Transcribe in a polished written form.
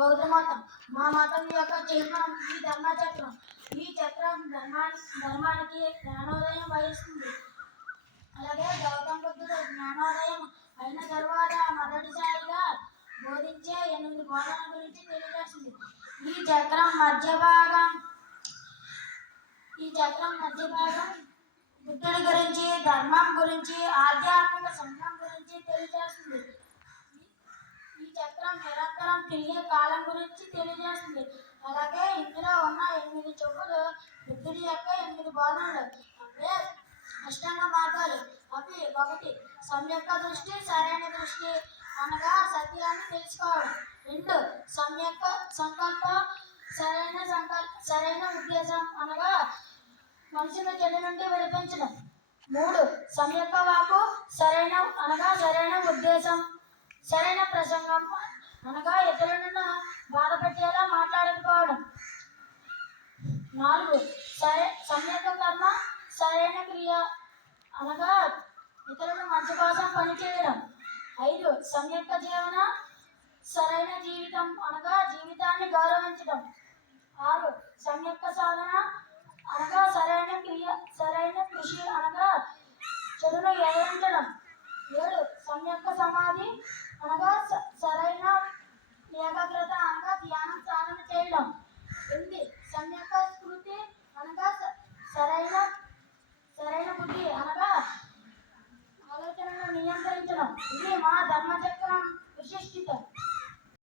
బౌద్ధ మతం. మా మతం యొక్క చిహ్నం ఈ ధర్మచక్రం. ఈ చక్రం ధర్మానికి జ్ఞానోదయం వహిస్తుంది. అలాగే గౌతమ బుద్ధుడు జ్ఞానోదయం అయిన తర్వాత మొదటిసారిగా బోధించే 8 బోధనల గురించి తెలియజేస్తుంది. ఈ చక్రం మధ్య భాగం బుద్ధుడి గురించి, ధర్మం గురించి, ఆధ్యాత్మిక సంఘం గురించి తెలియజేస్తుంది. ఈ చక్రం నిరంతరం తిరిగే కాలం గురించి తెలియజేస్తుంది. అలాగే ఇందులో ఉన్న 8 చెవులు బుద్ధుడి యొక్క 8 బోధనలు. అవే అష్టాంగ మార్గాలు. అవి 1 సమ్యక్ దృష్టి, సరైన దృష్టి అనగా సత్యాన్ని తెలుసుకోవడం. 2 సమ్యక్ సంకల్పం, సరైన ఉద్దేశం అనగా మనసును చెడు నుండి విడిపించడం. 3 సమ్యక్ వాక్కు, సరైన ఉద్దేశం, సరైన ప్రసంగం అనగా ఇతరులను బాధ పెట్టేలా మాట్లాడకపోవడం. 4 సమ్యక్ కర్మ, సరైన క్రియ అనగా ఇతరుల మంచి కోసం పనిచేయడం. 5 సమ్యక్ జీవన, సరైన జీవితం అనగా జీవితాన్ని గౌరవించడం. 6 సమ్యక్ సాధన అనగా సరైన కృషి అనగా చెడును ఎదిరించడం. 7 సమ్యక్ సమాధి అనగా సరైన ఏకాగ్రత అనగా ధ్యానం సాధన చేయడం. 8 సమ్యక్ స్మృతి అనగా సరైన బుద్ధి అనగా ఆలోచనను నియంత్రించడం. ఇది మా ధర్మచక్రం విశిష్టత.